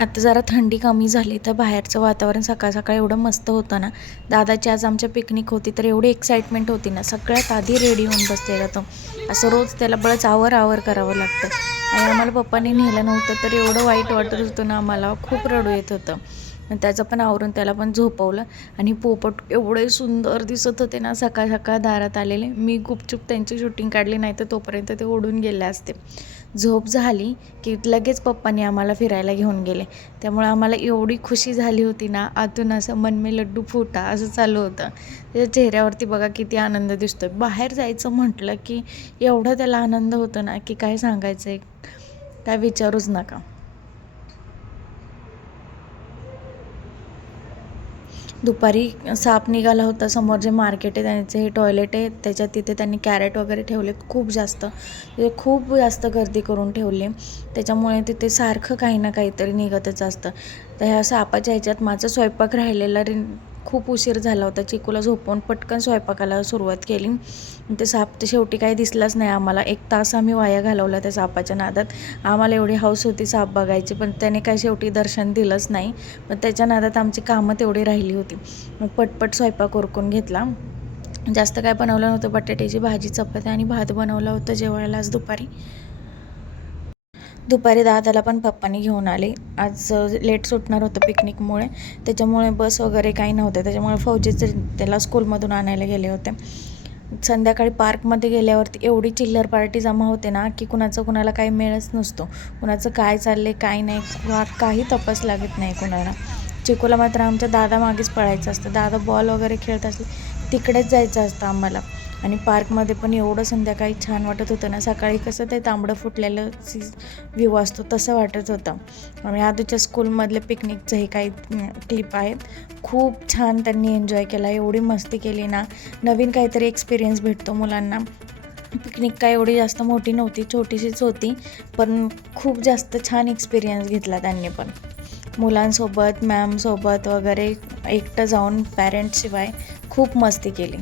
आता जरा थंडी कमी झाली तर बाहेरचं वातावरण सकाळ सकाळ एवढं मस्त होतं ना. दादाची आज आमच्या पिकनिक होती तर एवढी एक्साइटमेंट होती ना, सगळ्यात आधी रेडी होऊन बसलेला तो. असं रोज त्याला बळच आवर करावं लागतं. आणि आम्हाला पप्पांनी नेलं नव्हतं तर एवढं वाईट वाटत होतं ना, आम्हाला खूप रडू येत होतं. आणि त्याचं पण आवरून त्याला पण झोपवलं. आणि पोपट एवढे सुंदर दिसत होते ना सकाळ सकाळ दारात आलेले. मी गुपचूप त्यांची शूटिंग काढली, नाही तर तोपर्यंत ते उडून गेले असते. झोप झाली की लगेच पप्पांनी आम्हाला फिरायला घेऊन गेले. त्यामुळे आम्हाला एवढी खुशी झाली होती ना, आतून असं मन में लड्डू फुटा असं चालू होतं. त्याच्या चेहऱ्यावरती बघा किती आनंद दिसतोय. बाहेर जायचं म्हटलं की एवढं त्याला आनंद होतो ना की काय सांगायचं आहे, काय विचारूच नका. दुपारी साप निघाला होता. समोर जे मार्केट आहे त्यांचं हे टॉयलेट आहे, त्याच्यात तिथे त्यांनी कॅरेट वगैरे ठेवलेत खूप जास्त. ते खूप जास्त गर्दी करून ठेवली. त्याच्यामुळे तिथे सारखं काही ना काहीतरी निघतच असतं. तर ह्या सापाच्या ह्याच्यात माझा स्वयंपाक राहिलेला खूप उशीर झाला होता. चिकूला झोपवून पटकन स्वयंपाकाला सुरुवात केली. ते साप तर शेवटी काही दिसलाच नाही आम्हाला. 1 तास आम्ही वाया घालवला त्या सापाच्या नादात. आम्हाला एवढी हौस होती साप बघायची, पण त्याने काही शेवटी दर्शन दिलंच नाही. पण त्याच्या नादात आमची कामं तेवढी राहिली होती. मग पटपट स्वयंपाक उरकून घेतला. जास्त काय बनवलं नव्हतं. बटाट्याची भाजी, चपात्या आणि भात बनवला होता जेवायला आज दुपारी. दुपारी दादाला पण पप्पांनी घेऊन आले. आज लेट सुटणार होतं पिकनिकमुळे, त्याच्यामुळे बस वगैरे काही नव्हतं. त्याच्यामुळे फौजीचं त्याला स्कूलमधून आणायला गेले होते. संध्याकाळी पार्कमध्ये गेल्यावरती एवढी चिल्लर पार्टी जमा होते ना की कुणाला काही मेळच नसतो. कुणाचं काय चाललं आहे काय नाही, काही तपास लागत नाही कुणाला. चिकूला मात्र आमच्या दादा मागेच पळायचं असतं. दादा बॉल वगैरे खेळत असले तिकडेच जायचं असतं आम्हाला. आणि पार्कमध्ये पण एवढं संध्याकाळी छान वाटत होतं ना. सकाळी कसं ते तांबडं फुटलेलं व्ह्यू असतो तसं वाटत होतं. आणि आधीच्या स्कूलमधले पिकनिकचं हे काही क्लिप आहेत. खूप छान त्यांनी एन्जॉय केला. एवढी मस्ती केली ना, नवीन काहीतरी एक्सपिरियन्स भेटतो मुलांना. पिकनिक काय एवढी जास्त मोठी नव्हती, छोटीशीच होती, पण खूप जास्त छान एक्सपिरियन्स घेतला त्यांनी पण. मुलांसोबत, मॅमसोबत वगैरे एकटं जाऊन पॅरेंट्सशिवाय खूप मस्ती केली.